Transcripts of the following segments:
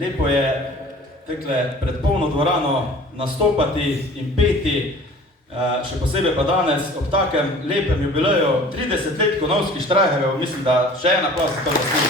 Lepo je tekle pred polno dvorano nastopati in peti, še posebej pa danes ob takem lepem jubileju 30 let Konavskih Štrajharjev, mislim, da še en aplavz za to zasluži.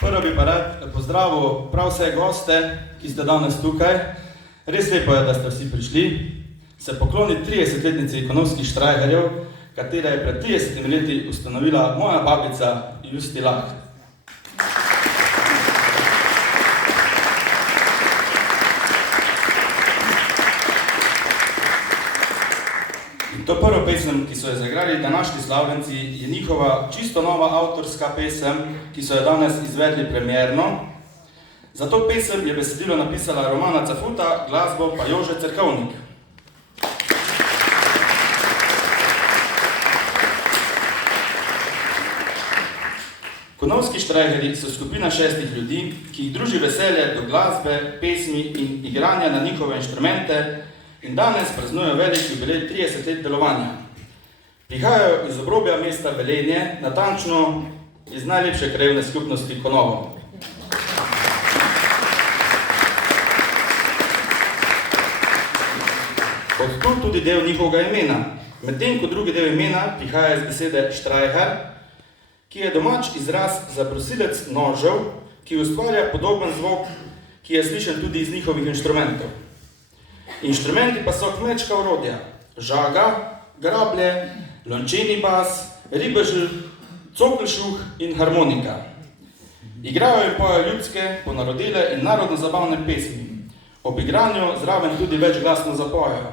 Prvo bi pa rad pozdravil prav vse goste, ki ste danes tukaj. Res lepo je, da ste vsi prišli. Se pokloniti 30-letnici Konavskih Štrajharjev, katera je pred 30 leti ustanovila moja babica Justi Lah. In to prvo pesem, ki so jo zaigrali današnji slavljenci, je njihova čisto nova avtorska pesem, ki so jo danes izvedli premierno. Za to pesem je besedilo napisala Romana Cafuta, glasbo pa Jože Cerkovnik. Konavski Štrajharji so skupina 6 ljudi, ki jih druži veselje do glasbe, pesmi in igranja na njihove inštrumente in danes praznujejo velik jubilej 30 let delovanja. Prihajajo iz obrobja mesta Velenje, natančno iz najlepše krajevne skupnosti Konovo. Odtud tudi del njihovega imena. Medtem ko drugi del imena prihaja iz besede Streicher, ki je domač izraz za brusilec nožev, ki ustvarja podoben zvok, ki je slišen tudi iz njihovih inštrumentov. Inštrumenti pa so kmečka orodja, žaga, grablje, lončeni bas, ribeželj, cokelšuh in harmonika. Igrajo in pojejo ljudske, ponarodile in narodno-zabavne pesmi. Ob igranju zraven tudi večglasno zapojejo.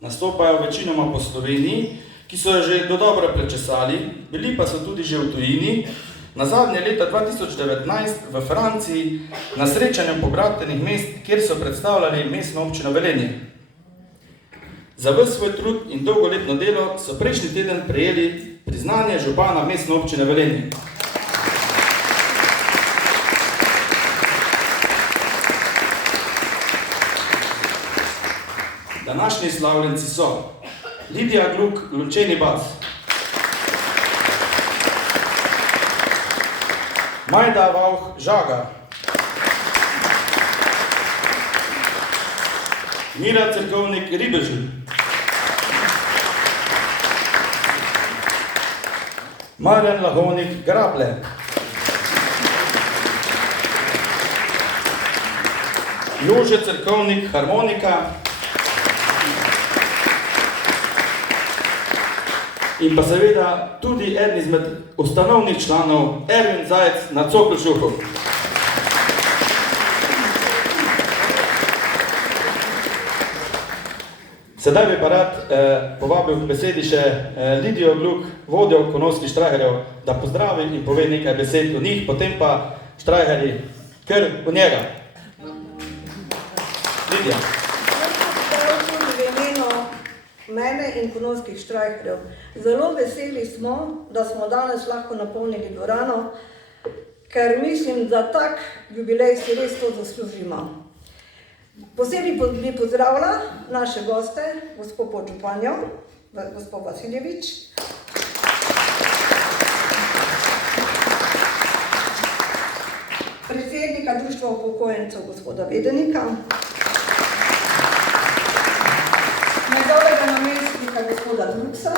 Nastopajo večinoma po Sloveniji, ki so jo že dodobra prečesali, bili pa so tudi že v tujini, nazadnje leta 2019 v Franciji na srečanju pobratnih mest, kjer so predstavljali mestno občino Velenje. Za ves svoj trud in dolgoletno delo so prejšnji teden prejeli priznanje župana mestne občine Velenje. Današnji slavljenci so Lidija Gluk, lončeni bas, Majda Vauh, žaga, Mira Cerkovnik, ribeželj, Marjan Lahovnik, grablje, Jože Cerkovnik, harmonika in pa seveda tudi eden izmed ustanovnih članov Ervin Zajec na cokelšuhu. Sedaj bi pa rad povabil k besedi še Lidijo Gluk, vodjo Konovskih Štreicherjev, da pozdravi in pove nekaj besed o njih, potem pa Štreicherji kar o njega. Lidija. Mene in Konovskih Štreicherjev. Zelo veseli smo, da smo danes lahko napolnili dvorano, ker mislim, da tak jubilej si res to zaslužimo. Posebej bi pozdravila naše goste, gospod podžupanjo, gospod Vasiljevič, predsednika Društva upokojencev, gospoda Vedenika, njegovega namestnika, gospoda Druksa,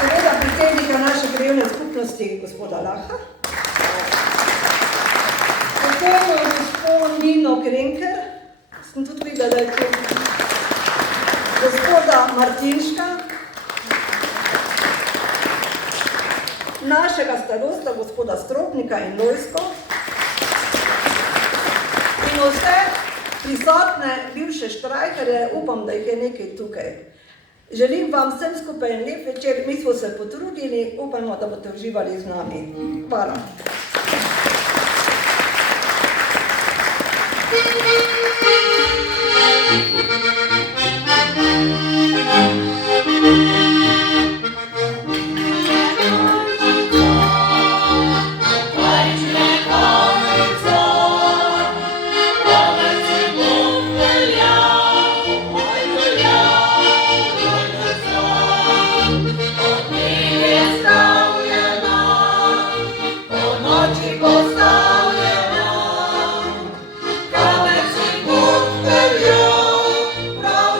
seveda predsednika naše krajevne skupnosti, gospoda Laha, potem gospod Nino Krenker, sem tudi videla, da je tu, gospoda Martinška, našega starosta, gospoda Stropnika in Lojsko, in vse prisotne bivše Štreicherje, upam, da jih je nekaj tukaj. Želim vam vsem skupaj en lep večer, mi smo se potrudili, upamo, da boste uživali z nami. Hvala. Prav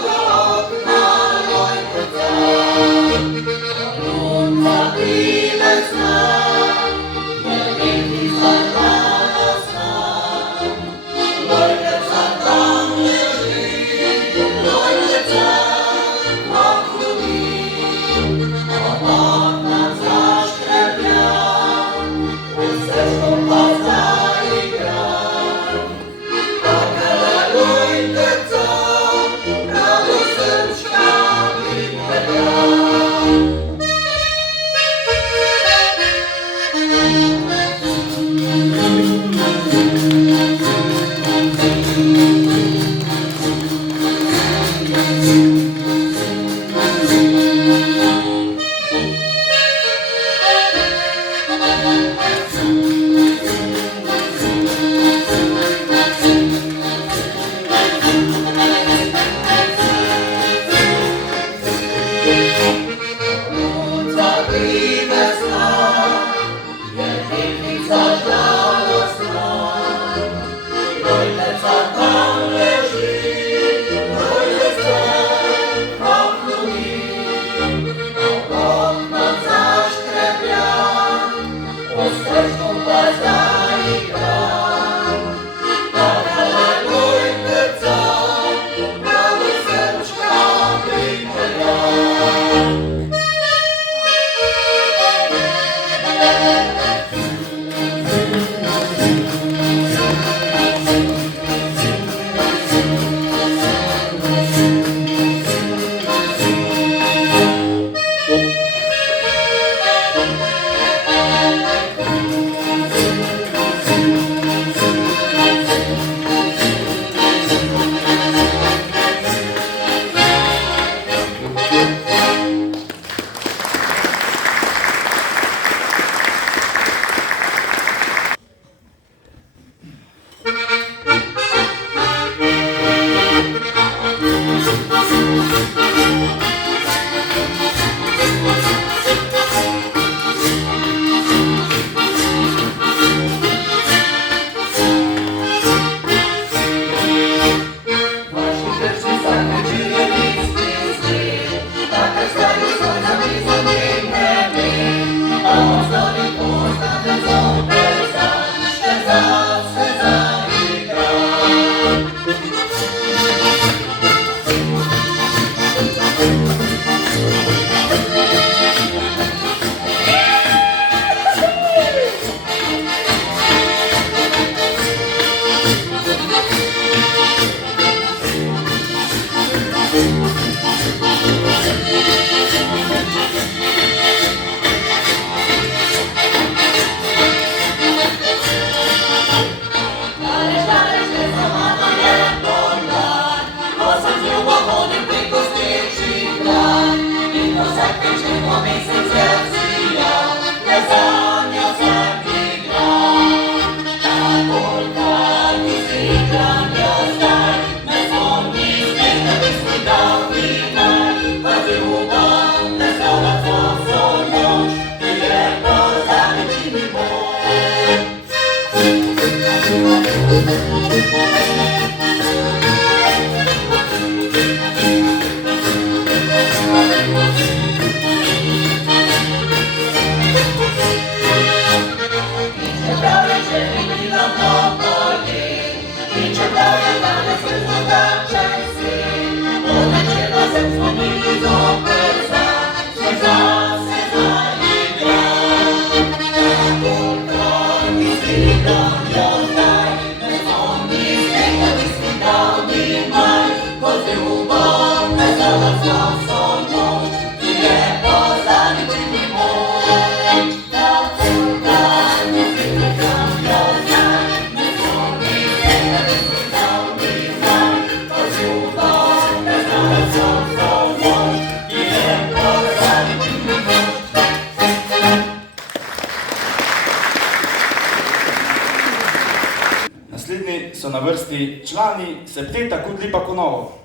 Naslednji so na vrsti člani septeta Kud Lipa Konovo.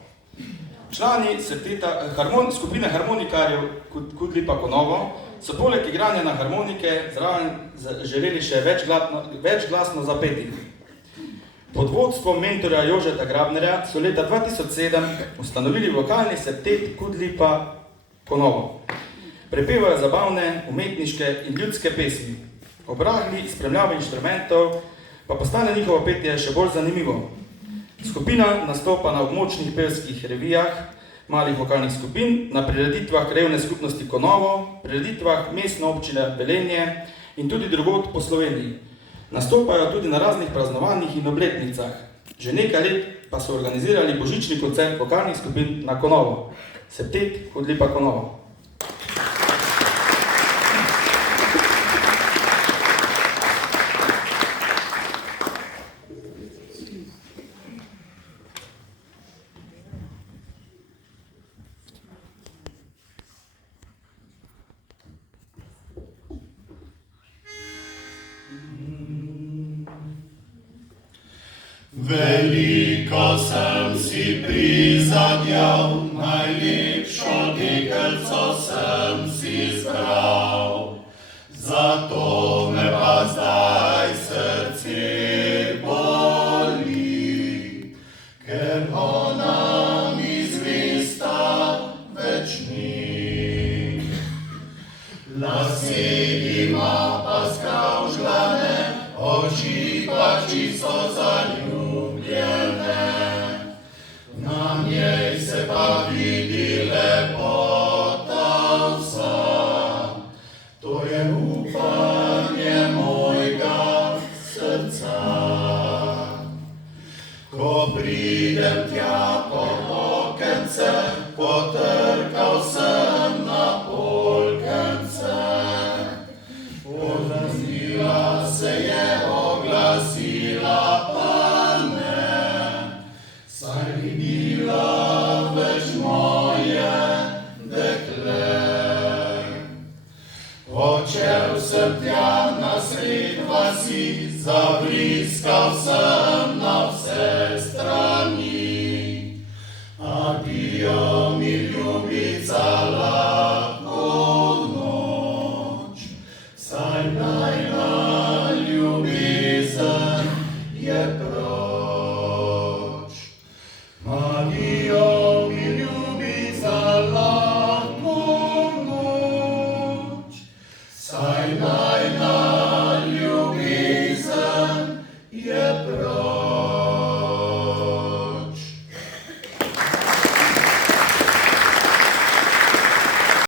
Člani septeta, skupine harmonikarjev Kud Lipa Konovo so poleg igranja na harmonike zraven želeli še večglasno zapeti. Pod vodstvom mentorja Jožeta Grabnerja so leta 2007 ustanovili vokalni septet Kud Lipa Konovo. Prepevajo zabavne, umetniške in ljudske pesmi. Ob rahli spremljavi inštrumentov pa postane njihovo petje še bolj zanimivo. Skupina nastopa na območnih pevskih revijah, malih vokalnih skupin, na prireditvah krajevne skupnosti Konovo, prireditvah mestne občine Velenje in tudi drugod po Sloveniji. Nastopajo tudi na raznih praznovanjih in obletnicah. Že nekaj let pa so organizirali božični koncert vokalnih skupin na Konovo. Septet Kud Lipa Konovo. Veliko sem si prizadjal, najlepšo deklico sem si zbral. Zato me pa zdaj srce boli, ker ona mi zvesta več ni. Lase ima pa skravžljane, oči pa čisto zaljubljene. Na njej se pa vidi lepota vsa, to je upanje mojega srca. Ko pridem tja pod okence, potrkal sem na polkence. Oglasila se je, oglasila pa ne, saj ni bila več moje dekle. Odšel sem tja na sred vasi, zabriskal sem na vse strani. Adijo mi ljubica, lahko noč, saj najna ljubezen je proč. Adijo mi ljubica, lahko noč, saj najna ljubezen je proč.